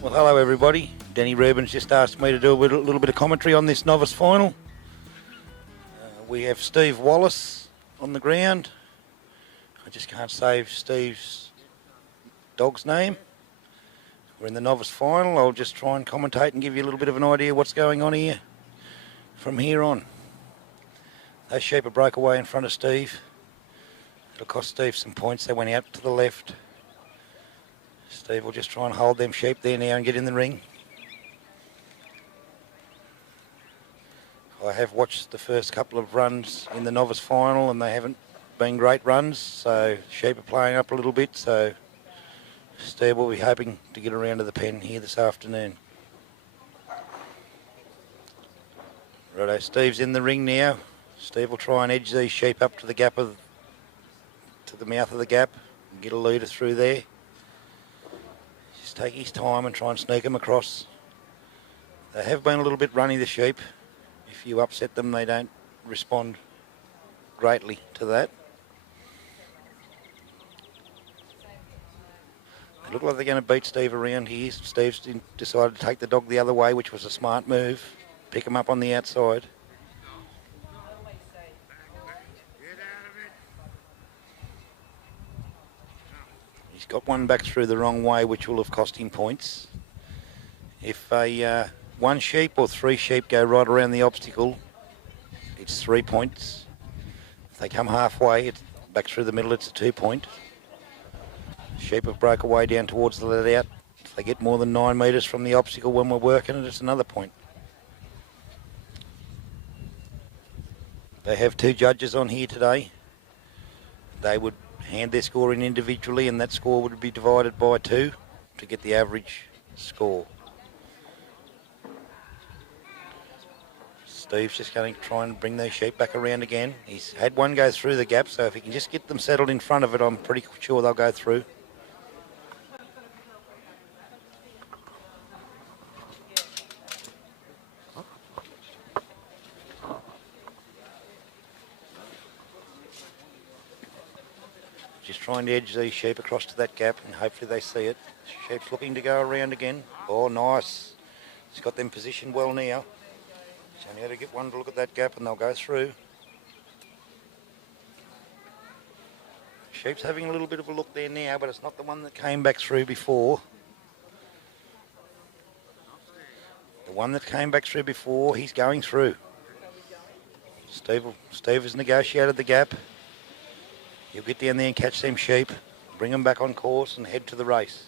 Well, hello everybody. Danny Rubin's just asked me to do a little bit of commentary on this novice final. We have Steve Wallace on the ground. I just can't save Steve's dog's name. We're in the novice final. I'll just try and commentate and give you a little bit of an idea what's going on here from here on. They shape a breakaway in front of Steve. It'll cost Steve some points. They went out to the left. Steve will just try and hold them sheep there now and get in the ring. I have watched the first couple of runs in the novice final and they haven't been great runs, so sheep are playing up a little bit, so Steve will be hoping to get around to the pen here this afternoon. Righto, Steve's in the ring now. Steve will try and edge these sheep up to the gap to the mouth of the gap and get a leader through there. Just take his time and try and sneak them across. They have been a little bit runny, the sheep. If you upset them, they don't respond greatly to that. They look like they're going to beat Steve around here. Steve's decided to take the dog the other way, which was a smart move. Pick him up on the outside. He's got one back through the wrong way, which will have cost him points. If one sheep or three sheep go right around the obstacle, it's 3 points. If they come halfway, it's back through the middle, it's a 2 point. Sheep have broke away down towards the let out. If they get more than 9 metres from the obstacle when we're working it, it's another point. They have 2 judges on here today. They would hand their score in individually and that score would be divided by 2 to get the average score. Steve's just going to try and bring those sheep back around again. He's had one go through the gap, so if he can just get them settled in front of it, I'm pretty sure they'll go through. Just trying to edge these sheep across to that gap and hopefully they see it. Sheep's looking to go around again. Oh, nice. He's got them positioned well now. He's only got to get one to look at that gap and they'll go through. Sheep's having a little bit of a look there now, but it's not the one that came back through before. The one that came back through before, he's going through. Steve has negotiated the gap. He'll get down there and catch them sheep, bring them back on course and head to the race.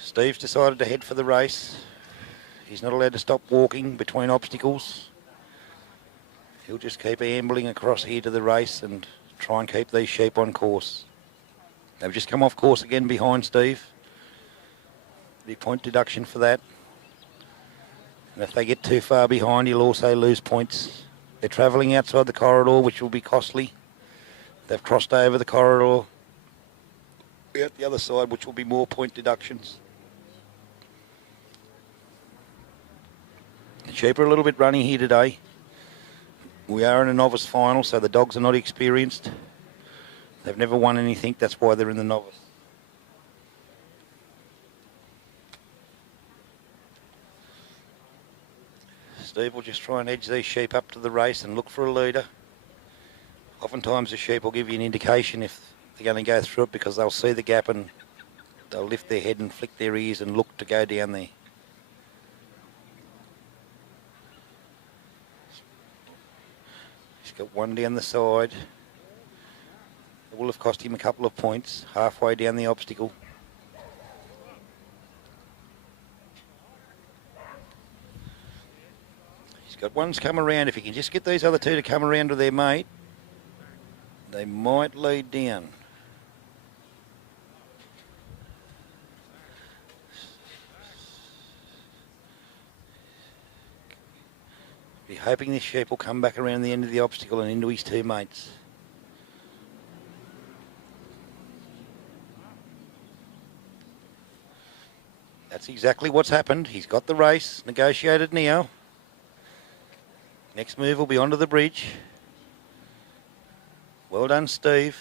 Steve's decided to head for the race. He's not allowed to stop walking between obstacles. He'll just keep ambling across here to the race and try and keep these sheep on course. They've just come off course again behind Steve. Big point deduction for that. And if they get too far behind, he'll also lose points. They're travelling outside the corridor, which will be costly. They've crossed over the corridor out the other side, which will be more point deductions. The sheep are a little bit runny here today. We are in a novice final, so the dogs are not experienced. They've never won anything, that's why they're in the novice. Steve will just try and edge these sheep up to the race and look for a leader. Oftentimes the sheep will give you an indication if they're going to go through it because they'll see the gap and they'll lift their head and flick their ears and look to go down there. He's got one down the side. It will have cost him a couple of points halfway down the obstacle. He's got ones come around. If he can just get these other 2 to come around to their mate, they might lead down. Be hoping this sheep will come back around the end of the obstacle and into his 2 mates. That's exactly what's happened. He's got the race negotiated now. Next move will be onto the bridge. Well done, Steve.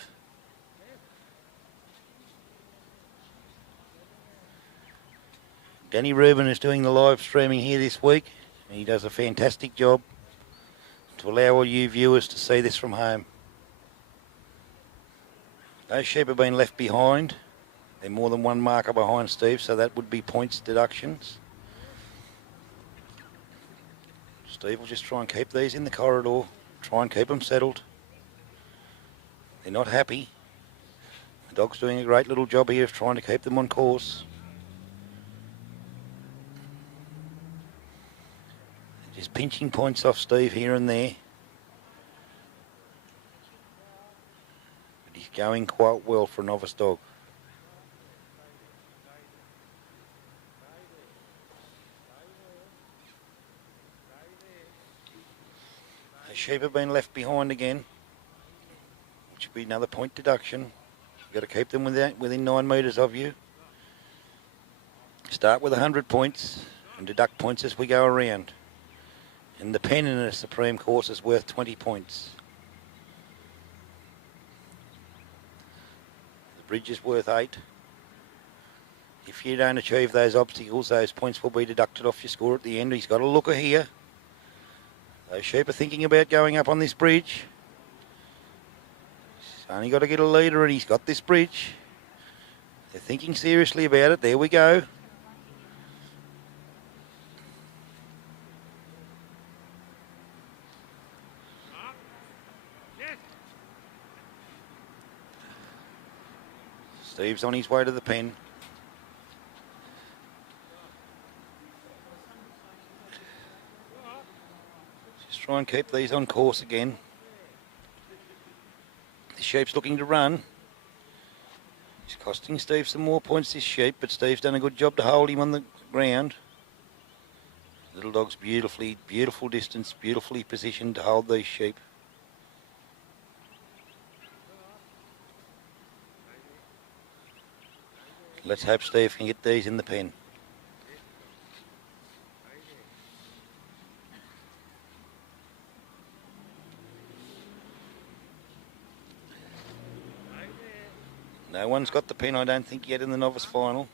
Danny Rubin is doing the live streaming here this week. And he does a fantastic job to allow all you viewers to see this from home. Those sheep have been left behind. They're more than one marker behind Steve, so that would be points deductions. Steve will just try and keep these in the corridor, try and keep them settled. They're not happy. The dog's doing a great little job here of trying to keep them on course. Just pinching points off Steve here and there. But he's going quite well for a novice dog. The sheep have been left behind again, which would be another point deduction. You've got to keep them within 9 metres of you. Start with 100 points and deduct points as we go around. And the pen in a Supreme course is worth 20 points. The bridge is worth 8. If you don't achieve those obstacles, those points will be deducted off your score at the end. He's got a looker here. Those sheep are thinking about going up on this bridge. He's only got to get a leader and he's got this bridge. They're thinking seriously about it. There we go. Steve's on his way to the pen. Just try and keep these on course again. The sheep's looking to run. He's costing Steve some more points, this sheep, but Steve's done a good job to hold him on the ground. Little dog's beautiful distance, beautifully positioned to hold these sheep. Let's hope Steve can get these in the pen. No one's got the pen, I don't think, yet in the novice final.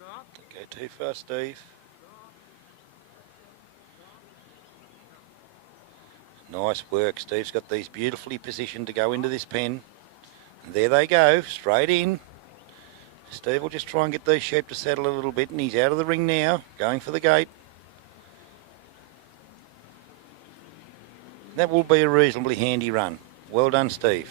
Don't go too far, Steve. Nice work. Steve's got these beautifully positioned to go into this pen. There they go, straight in. Steve will just try and get these sheep to settle a little bit, and he's out of the ring now, going for the gate. That will be a reasonably handy run. Well done, Steve.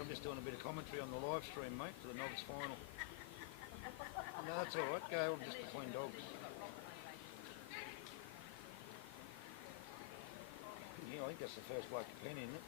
I'm just doing a bit of commentary on the live stream, mate, for the novice final. No, that's all right. Go just between dogs. Yeah, I think that's the first bloke to pen, isn't it?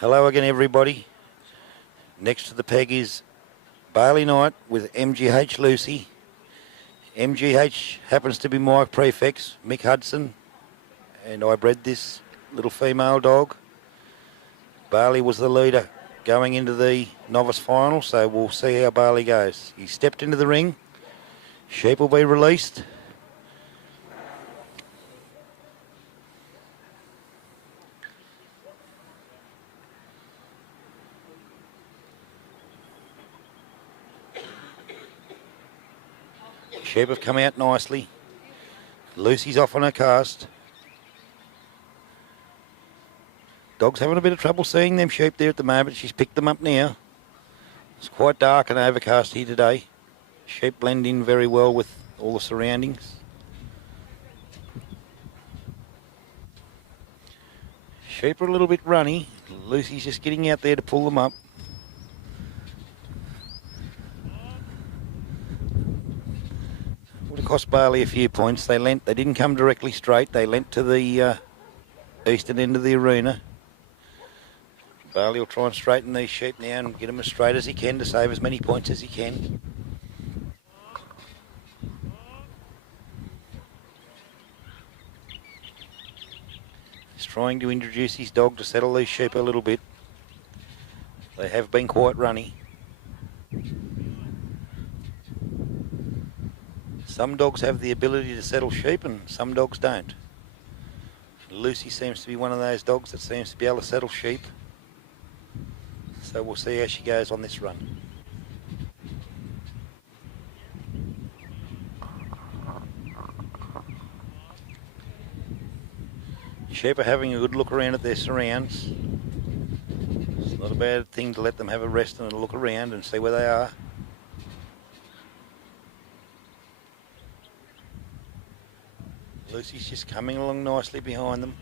Hello again, everybody. Next to the peg is Bailey Knight with MGH Lucy. MGH happens to be my prefix, Mick Hudson, and I bred this little female dog. Barley was the leader going into the novice final, so we'll see how Barley goes. He stepped into the ring. Sheep will be released. Sheep have come out nicely. Lucy's off on her cast. Dog's having a bit of trouble seeing them sheep there at the moment. She's picked them up now. It's quite dark and overcast here today. Sheep blend in very well with all the surroundings. Sheep are a little bit runny. Lucy's just getting out there to pull them up. Would have cost Barley a few points. They didn't come directly straight. They leant to the eastern end of the arena. Barley will try and straighten these sheep now and get them as straight as he can to save as many points as he can. He's trying to introduce his dog to settle these sheep a little bit. They have been quite runny. Some dogs have the ability to settle sheep and some dogs don't. Lucy seems to be one of those dogs that seems to be able to settle sheep. So we'll see how she goes on this run. Sheep are having a good look around at their surrounds. It's not a bad thing to let them have a rest and a look around and see where they are. Lucy's just coming along nicely behind them,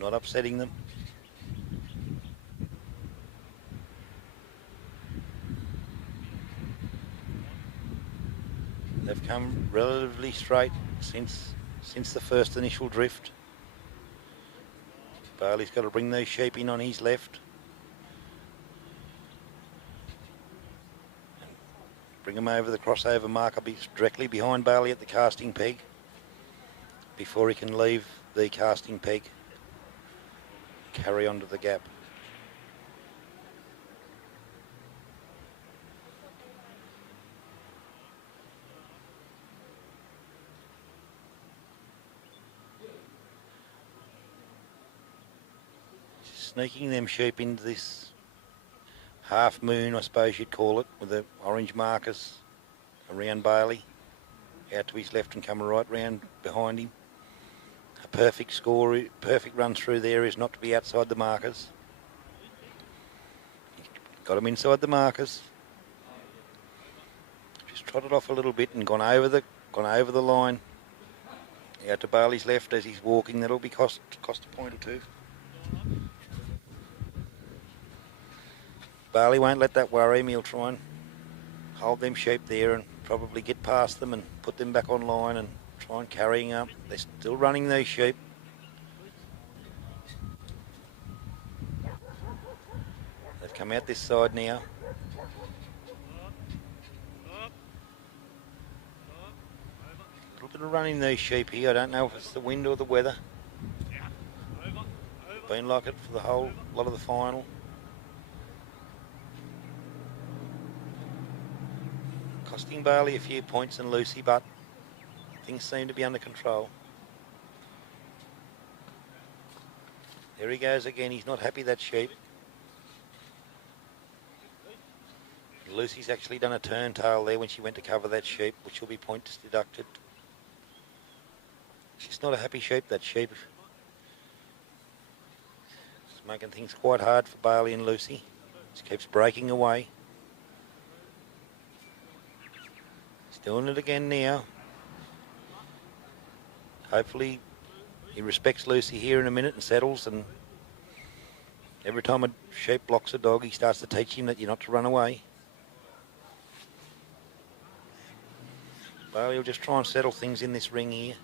not upsetting them. They've come relatively straight since the first initial drift. Barley's got to bring these sheep in on his left. Bring them over the crossover marker directly behind Barley at the casting peg before he can leave the casting peg, carry on to the gap. Sneaking them sheep into this half moon, I suppose you'd call it, with the orange markers around Barley, out to his left and come right round behind him. A perfect score, perfect run through there is not to be outside the markers. Got him inside the markers. Just trotted off a little bit and gone over the line. Out to Barley's left as he's walking. That'll be cost a point or two. Barley won't let that worry him. He'll try and hold them sheep there and probably get past them and put them back on line and try and carrying up. They're still running these sheep. They've come out this side now. A little bit of running these sheep here. I don't know if it's the wind or the weather. Been like it for the whole lot of the final. Costing Barley a few points and Lucy, but things seem to be under control. There he goes again. He's not happy, that sheep. Lucy's actually done a turn tail there when she went to cover that sheep, which will be points deducted. She's not a happy sheep, that sheep. It's making things quite hard for Barley and Lucy. She keeps breaking away. Doing it again now. Hopefully he respects Lucy here in a minute and settles, and every time a sheep blocks a dog he starts to teach him that you're not to run away. Barley will just try and settle things in this ring here.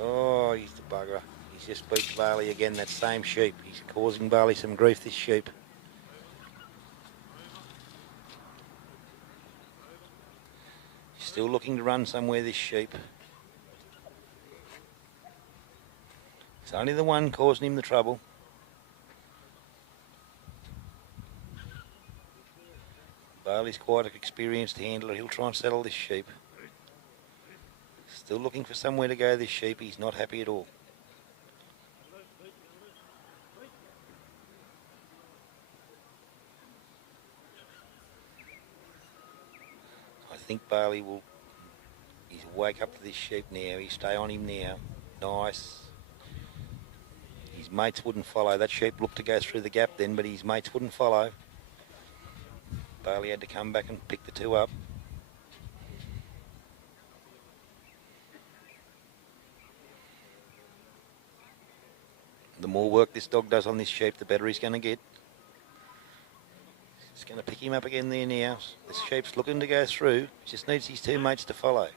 Oh, he's the bugger. He's just beat Barley again, that same sheep. He's causing Barley some grief, this sheep. Still looking to run somewhere, this sheep. It's only the one causing him the trouble. Bailey's quite an experienced handler. He'll try and settle this sheep. Still looking for somewhere to go, this sheep. He's not happy at all. I think Bailey will... He's wake up to this sheep now. He stay on him now. Nice. His mates wouldn't follow. That sheep looked to go through the gap then, but his mates wouldn't follow. Bailey had to come back and pick the two up. The more work this dog does on this sheep, the better he's going to get. He's going to pick him up again there now. This sheep's looking to go through. He just needs his two mates to follow.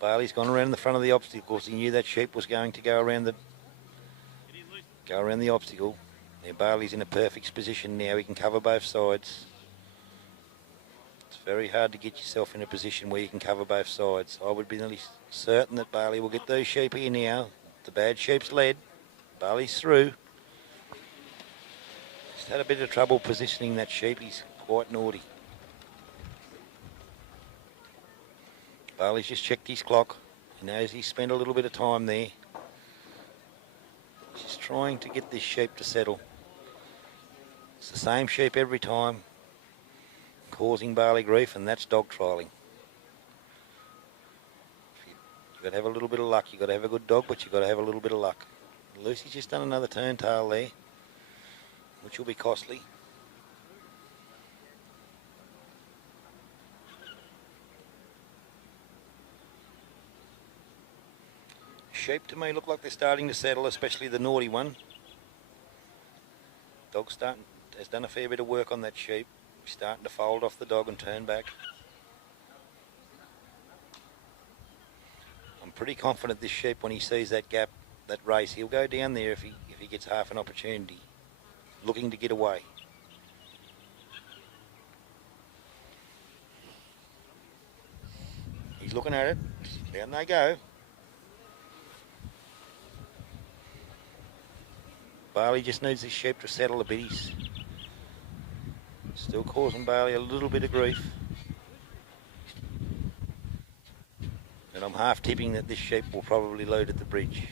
Bailey's gone around the front of the obstacles. He knew that sheep was going to go around the obstacle. Now Bailey's in a perfect position now. He can cover both sides. It's very hard to get yourself in a position where you can cover both sides. I would be nearly certain that Bailey will get those sheep here now. The bad sheep's led. Bailey's through. He's had a bit of trouble positioning that sheep. He's quite naughty. Bailey's just checked his clock. He knows he's spent a little bit of time there. Just trying to get this sheep to settle. It's the same sheep every time, causing Bailey grief, and that's dog trialling. You've got to have a little bit of luck. You've got to have a good dog, but you've got to have a little bit of luck. Lucy's just done another turn tail there, which will be costly. Sheep to me look like they're starting to settle, especially the naughty one. Dog's has done a fair bit of work on that sheep. He's starting to fold off the dog and turn back. I'm pretty confident this sheep, when he sees that gap, that race, he'll go down there if he gets half an opportunity, looking to get away. He's looking at it. Down they go. Bailey just needs this sheep to settle a bit. He's still causing Bailey a little bit of grief. And I'm half tipping that this sheep will probably load at the bridge.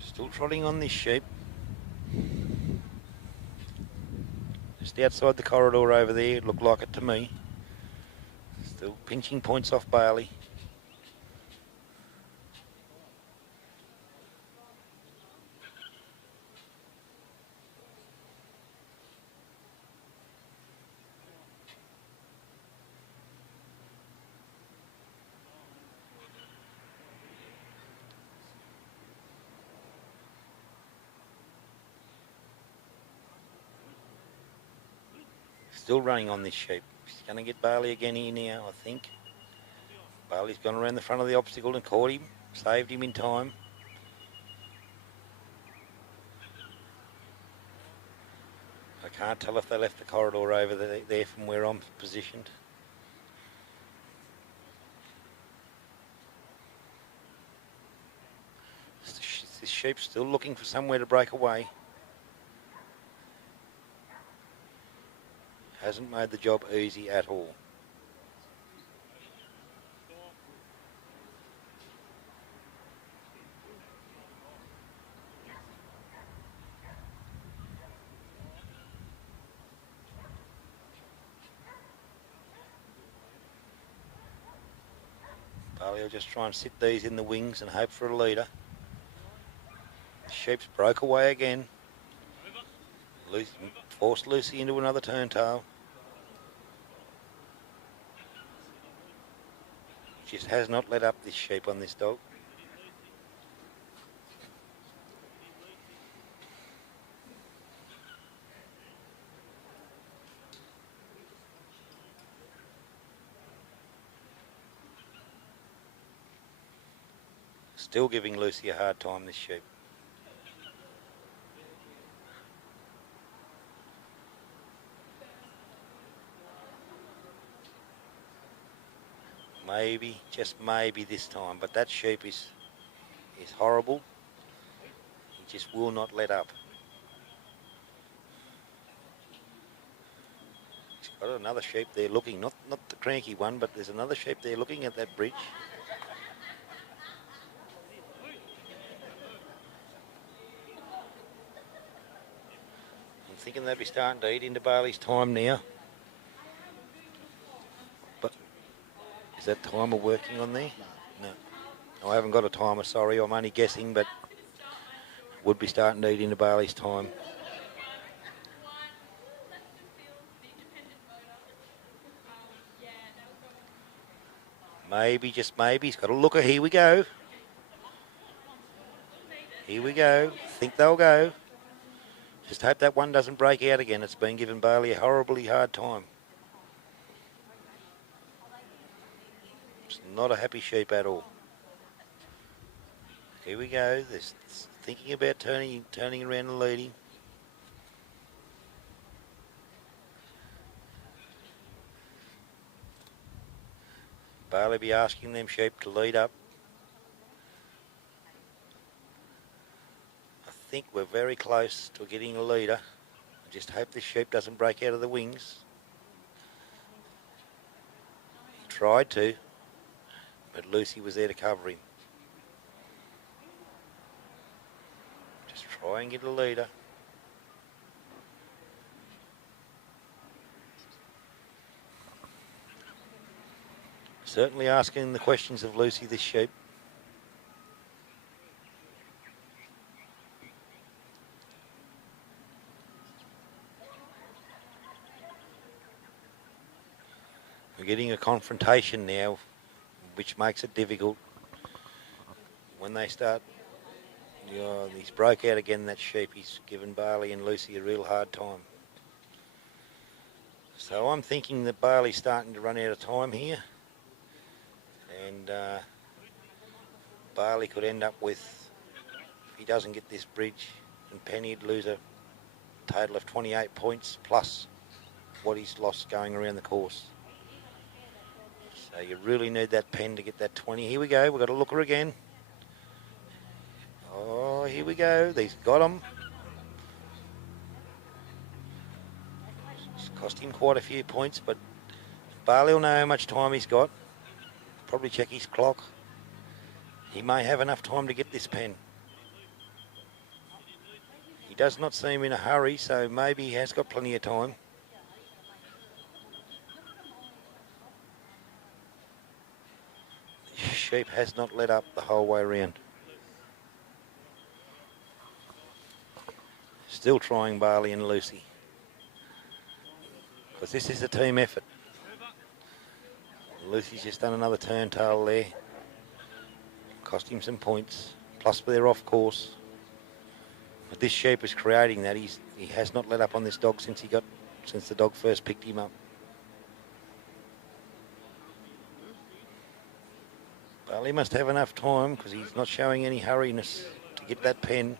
Still trotting on this sheep. Just outside the corridor over there, it looked like it to me. Still pinching points off Bailey. Still running on this sheep. He's going to get Bailey again here now, I think. Bailey's gone around the front of the obstacle and caught him, saved him in time. I can't tell if they left the corridor over there from where I'm positioned. This sheep's still looking for somewhere to break away. Hasn't made the job easy at all. Bailey will just try and sit these in the wings and hope for a leader. The sheep's broke away again. Forced Lucy into another turn tail. Just has not let up this sheep on this dog. Still giving Lucy a hard time, this sheep. Maybe, just maybe this time, but that sheep is horrible. He just will not let up. He's got another sheep there looking, not the cranky one, but there's another sheep there looking at that bridge. I'm thinking they'd be starting to eat into Bailey's time now. But is that timer working on there? No. I haven't got a timer, sorry. I'm only guessing, but would be starting to eat into Bailey's time. Maybe, just maybe. He's got a looker. Here we go. Here we go. Think they'll go. Just hope that one doesn't break out again. It's been giving Bailey a horribly hard time. It's not a happy sheep at all. Here we go. They're thinking about turning around and leading. Bailey be asking them sheep to lead up. I think we're very close to getting a leader. I just hope this sheep doesn't break out of the wings. He tried to, but Lucy was there to cover him. Just try and get a leader. Certainly asking the questions of Lucy, this sheep. We're getting a confrontation now, which makes it difficult. When they start, he's broke out again, that sheep. He's given Bailey and Lucy a real hard time. So I'm thinking that Bailey's starting to run out of time here. And Bailey could end up with, if he doesn't get this bridge, and Penny'd lose a total of 28 points plus what he's lost going around the course. So you really need that pen to get that 20. Here we go. We've got a looker again. Oh, here we go. He's got him. It's cost him quite a few points, but Bailey will know how much time he's got. Probably check his clock. He may have enough time to get this pen. He does not seem in a hurry, so maybe he has got plenty of time. The sheep has not let up the whole way around. Still trying Bailey and Lucy, because this is a team effort. Lucy's just done another turntail there. Cost him some points. Plus they're off course. But this sheep is creating that. He has not let up on this dog since the dog first picked him up. Bailey must have enough time because he's not showing any hurriness to get that pen.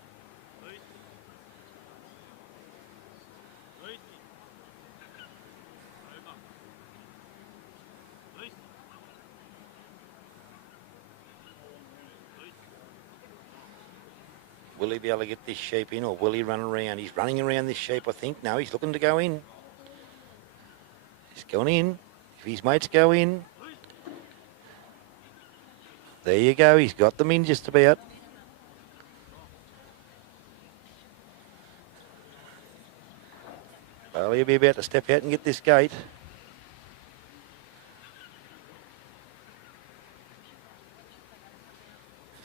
Will he be able to get this sheep in, or will he run around? He's running around this sheep, I think. No, he's looking to go in. He's going in. If his mates go in. There you go. He's got them in just about. Well, he'll be about to step out and get this gate.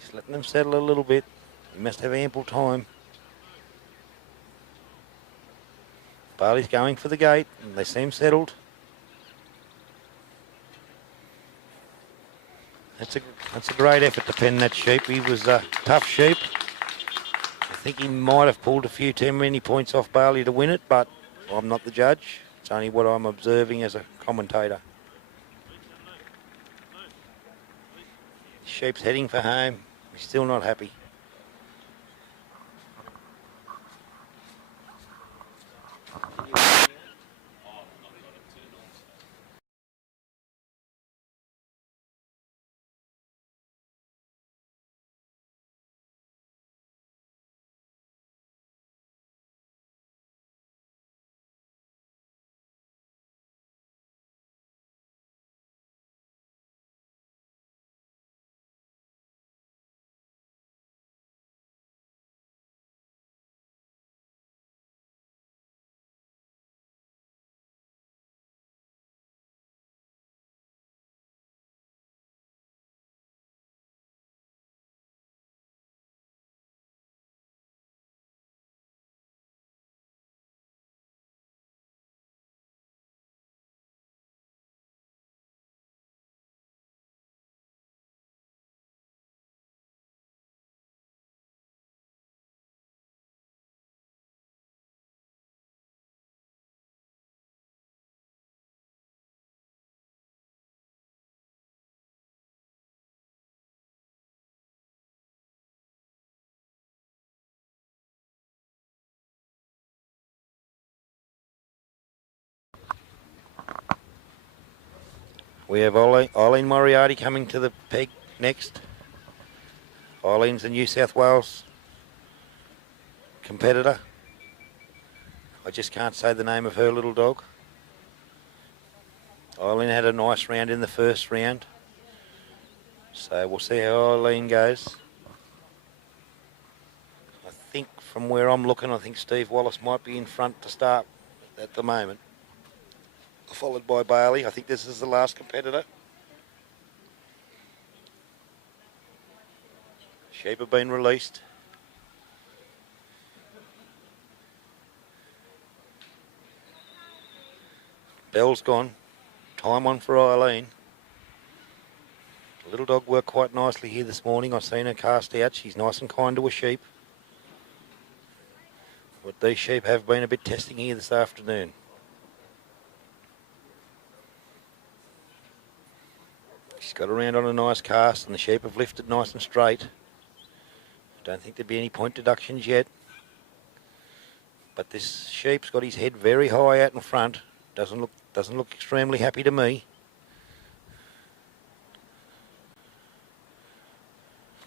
Just letting them settle a little bit. He must have ample time. Bailey's going for the gate, and they seem settled. That's a great effort to pen that sheep. He was a tough sheep. I think he might have pulled a few too many points off Bailey to win it, but I'm not the judge. It's only what I'm observing as a commentator. The sheep's heading for home. He's still not happy. We have Eileen Moriarty coming to the peg next. Eileen's the New South Wales competitor. I just can't say the name of her little dog. Eileen had a nice round in the first round. So we'll see how Eileen goes. I think from where I'm looking, I think Steve Wallace might be in front to start at the moment. Followed by Bailey. I think this is the last competitor. Sheep have been released. Bell's gone. Time on for Eileen. The little dog worked quite nicely here this morning. I've seen her cast out. She's nice and kind to a sheep. But these sheep have been a bit testing here this afternoon. She's got around on a nice cast and the sheep have lifted nice and straight. Don't think there'd be any point deductions yet. But this sheep's got his head very high out in front. Doesn't look extremely happy to me.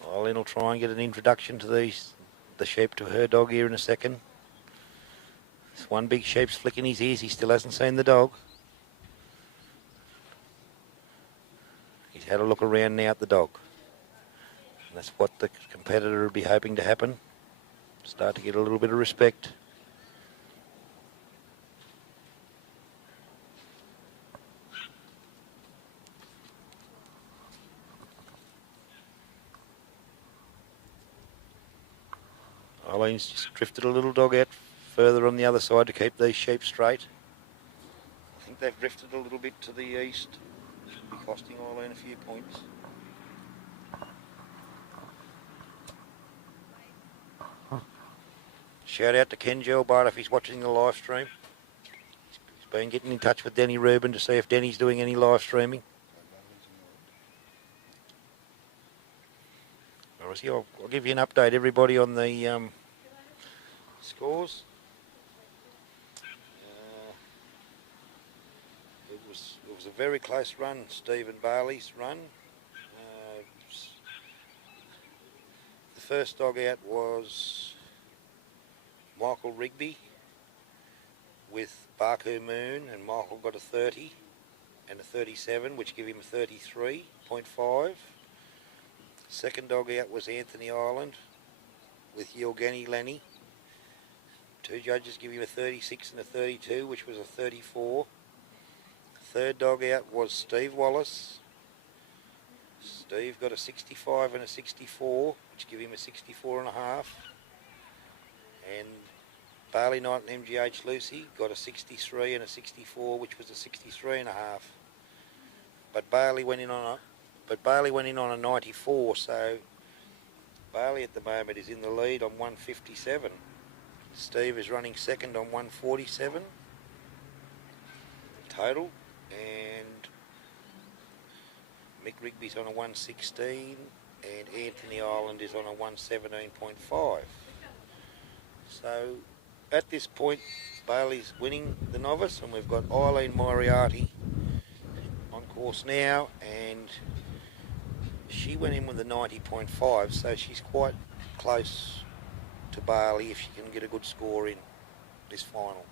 Eileen will try and get an introduction to the sheep to her dog here in a second. This one big sheep's flicking his ears. He still hasn't seen the dog. He's had a look around now at the dog. And that's what the competitor would be hoping to happen. Start to get a little bit of respect. Eileen's just drifted a little dog out further on the other side to keep these sheep straight. I think they've drifted a little bit to the east. Should be costing Eileen a few points. Shout out to Ken Gelbart if he's watching the live stream. He's been getting in touch with Denny Rubin to see if Denny's doing any live streaming. I'll give you an update, everybody, on the scores. It was a very close run, Stephen Bailey's run. The first dog out was Michael Rigby with Baku Moon, and Michael got a 30 and a 37, which gave him a 33.5. Second dog out was Anthony Island with Yilgani Lenny. Two judges give him a 36 and a 32, which was a 34. Third dog out was Steve Wallace. Steve got a 65 and a 64, which gave him a 64 and a half. And Barley Knight and MGH Lucy got a 63 and a 64, which was a 63 and a half. But Barley went in on a 94, so Barley at the moment is in the lead on 157. Steve is running second on 147 total, and Mick Rigby's on a 116, and Anthony Island is on a 117.5. So at this point, Bailey's winning the novice, and we've got Eileen Moriarty on course now, and she went in with a 90.5, so she's quite close to Bailey if she can get a good score in this final.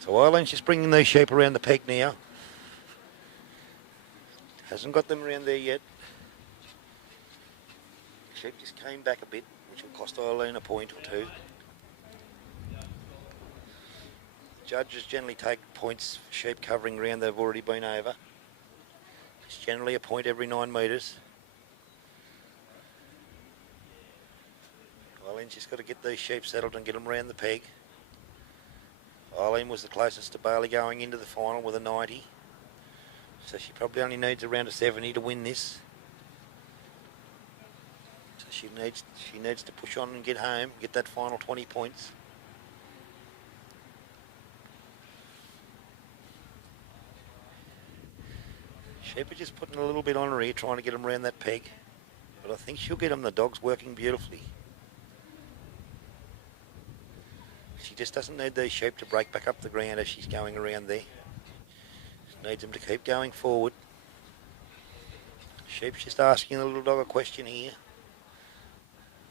So Eileen's just bringing these sheep around the peg now. Hasn't got them around there yet. The sheep just came back a bit, which will cost Eileen a point or two. Judges generally take points for sheep covering ground they've already been over. It's generally a point every 9 metres. Eileen's just got to get these sheep settled and get them around the peg. Eileen was the closest to Bailey going into the final with a 90. So she probably only needs around a 70 to win this. So She needs to push on and get home, get that final 20 points. Sheep are just putting a little bit on her here, trying to get them around that peg. But I think she'll get them. The dog's working beautifully. She just doesn't need these sheep to break back up the ground as she's going around there. She needs them to keep going forward. Sheep's just asking the little dog a question here.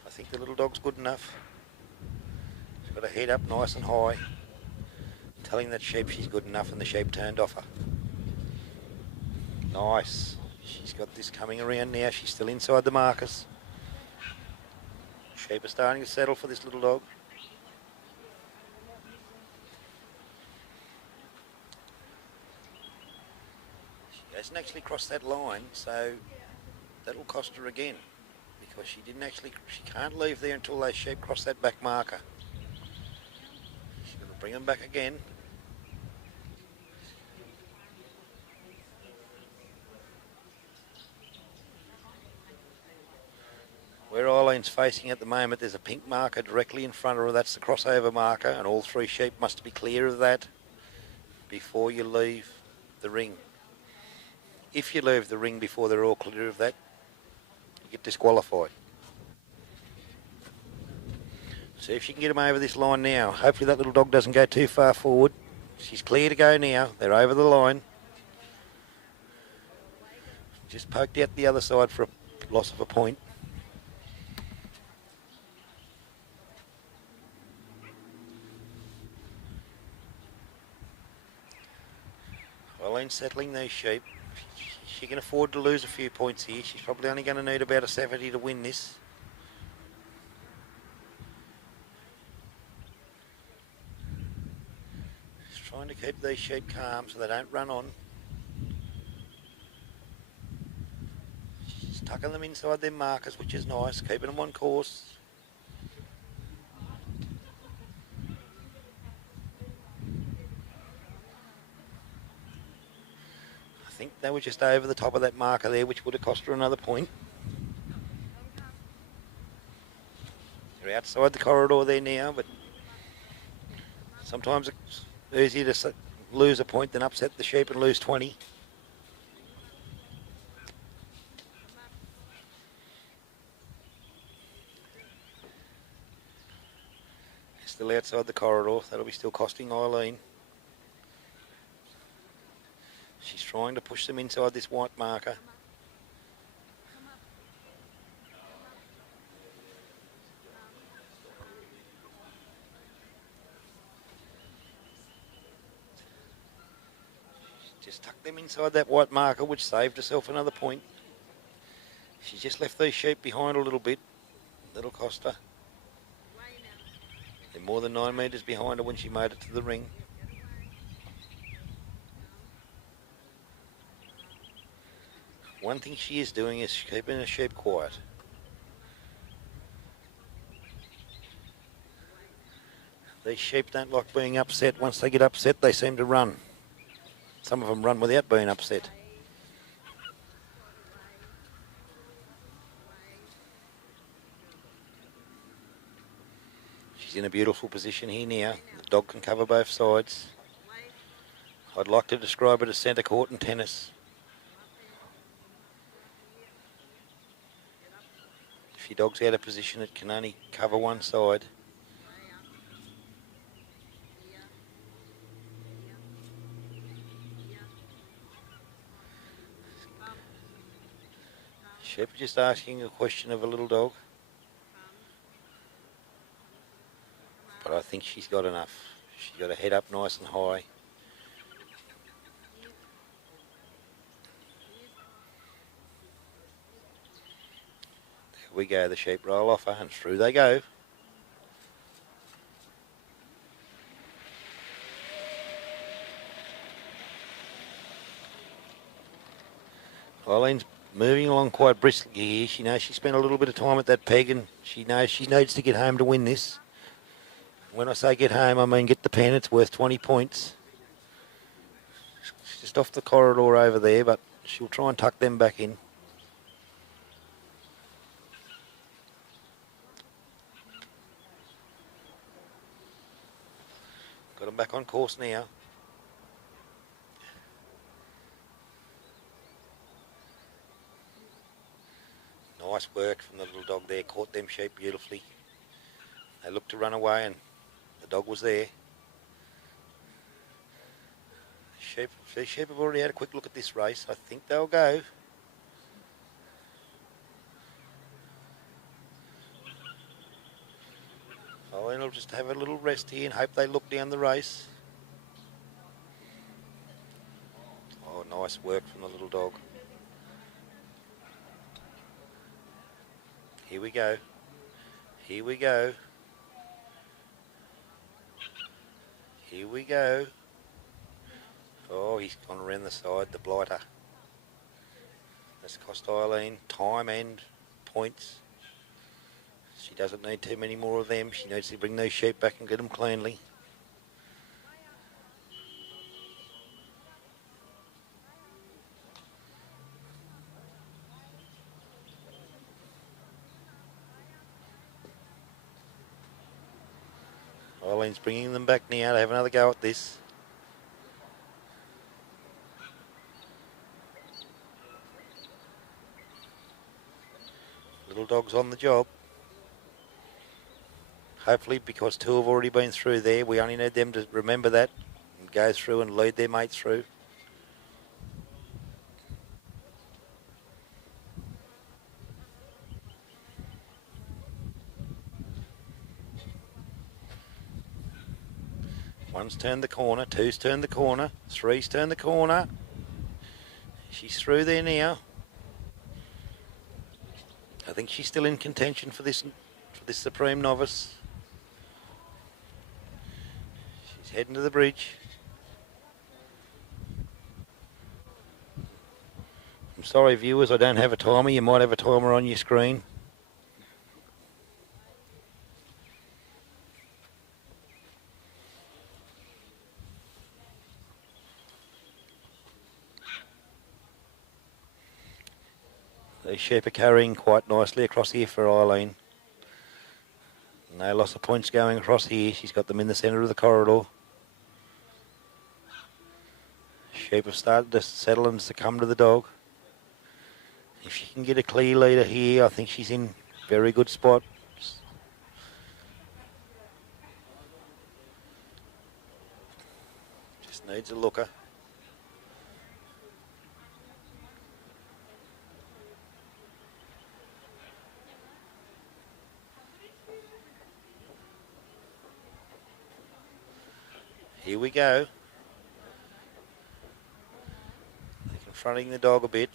I think the little dog's good enough. She's got her head up nice and high, telling that sheep she's good enough, and the sheep turned off her. Nice. She's got this coming around now. She's still inside the markers. Sheep are starting to settle for this little dog. She hasn't actually crossed that line, so that'll cost her again, because she can't leave there until those sheep cross that back marker. She's going to bring them back again. Where Eileen's facing at the moment, there's a pink marker directly in front of her. That's the crossover marker, and all three sheep must be clear of that before you leave the ring. If you leave the ring before they're all clear of that, you get disqualified. See if she can get them over this line now. Hopefully that little dog doesn't go too far forward. She's clear to go now. They're over the line. Just poked out the other side for a loss of a point. Eileen's settling these sheep. She can afford to lose a few points here. She's probably only going to need about a 70 to win this. She's trying to keep these sheep calm so they don't run on. She's tucking them inside their markers, which is nice, keeping them on course. I think they were just over the top of that marker there, which would have cost her another point. They're outside the corridor there now, but sometimes it's easier to lose a point than upset the sheep and lose 20. Still outside the corridor. That'll be still costing Eileen. She's trying to push them inside this white marker. Just tucked them inside that white marker, which saved herself another point. She just left these sheep behind a little bit. That'll cost her. They're more than 9 metres behind her when she made it to the ring. One thing she is doing is keeping her sheep quiet. These sheep don't like being upset. Once they get upset, they seem to run. Some of them run without being upset. She's in a beautiful position here now. The dog can cover both sides. I'd like to describe it as centre court and tennis. If your dog's out of position, it can only cover one side. Sheep just asking a question of a little dog. But I think she's got enough. She's got her head up nice and high. There we go, the sheep roll off her and through they go. Eileen's moving along quite briskly here. She knows she spent a little bit of time at that peg and she knows she needs to get home to win this. When I say get home, I mean get the pen. It's worth 20 points. She's just off the corridor over there, but she'll try and tuck them back in. back on course now. Nice work from the little dog there, caught them sheep beautifully. They looked to run away and the dog was there. These sheep have already had a quick look at this race. I think they'll go. Oh, and I'll just have a little rest here and hope they look down the race. Oh, nice work from the little dog. Here we go. Here we go. Here we go. Oh, he's gone around the side, the blighter. That's cost Eileen time and points. She doesn't need too many more of them. She needs to bring those sheep back and get them cleanly. Eileen's bringing them back now to have another go at this. Little dog's on the job. Hopefully, because two have already been through there, we only need them to remember that and go through and lead their mates through. One's turned the corner, two's turned the corner, three's turned the corner. She's through there now. I think she's still in contention for this Supreme Novice. She's heading to the bridge. I'm sorry viewers, I don't have a timer. You might have a timer on your screen. These sheep are carrying quite nicely across here for Eileen. No loss of points going across here. She's got them in the centre of the corridor. Sheep have started to settle and succumb to the dog. If she can get a clear leader here, I think she's in very good spot. Just needs a looker. Here we go. They're confronting the dog a bit.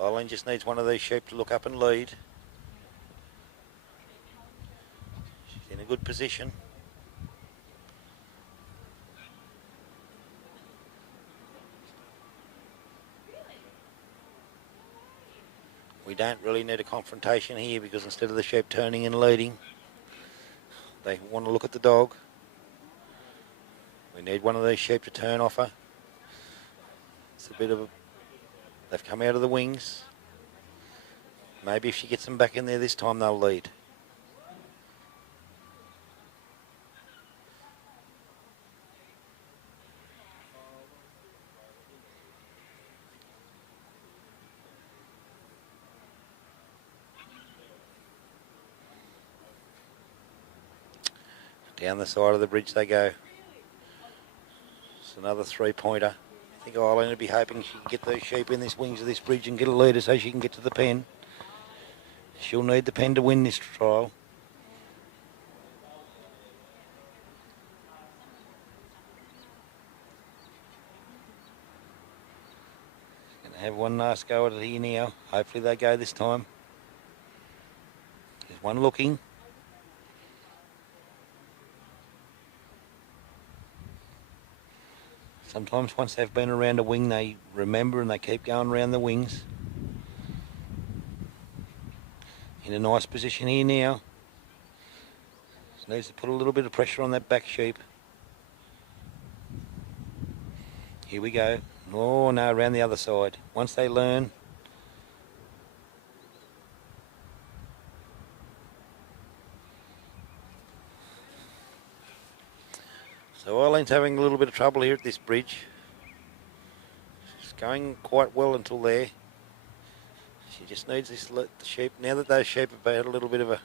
Eileen just needs one of these sheep to look up and lead. She's in a good position. We don't really need a confrontation here because instead of the sheep turning and leading, they want to look at the dog. We need one of these sheep to turn off her. It's a bit of a... They've come out of the wings. Maybe if she gets them back in there this time, they'll lead. Down the side of the bridge they go. It's another three-pointer. I think Eileen would be hoping she can get those sheep in these wings of this bridge and get a leader so she can get to the pen. She'll need the pen to win this trial. Going to have one last go at it here now. Hopefully they go this time. There's one looking. Sometimes once they've been around a wing, they remember and they keep going around the wings. In a nice position here now. Just needs to put a little bit of pressure on that back sheep. Here we go. Oh no, around the other side. Once they learn. So Eileen's having a little bit of trouble here at this bridge. She's going quite well until there. She just needs this the sheep. Now that those sheep have had a little bit of a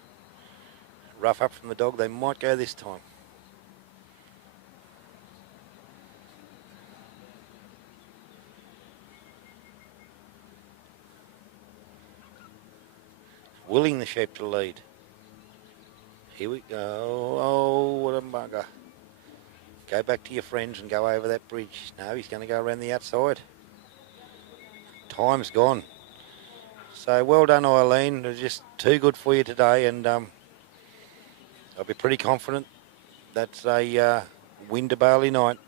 rough up from the dog, they might go this time. Willing the sheep to lead. Here we go. Oh, what a bugger. Go back to your friends and go over that bridge. No, he's going to go around the outside. Time's gone. So well done, Eileen. They're just too good for you today, and I'll be pretty confident that's a win to Bailey night.